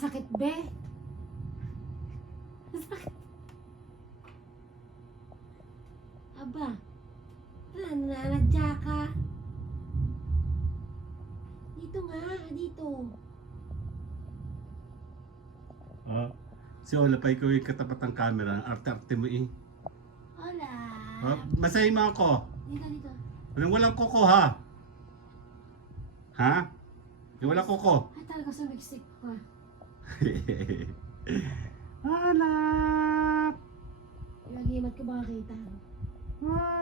masakit, be. Masakit. Aba. Nananadya ka. Dito nga, dito. Oh, si Ola pa ikaw yung katapat ng camera. Arte-arte mo eh. Hola. Oh, masahin mo ako. Dito. Walang kuko ha? Ha? Yung walang kuko. Ay, talaga sumiksik pa. Hanap! Lagi mat ko baka kita. Hanap!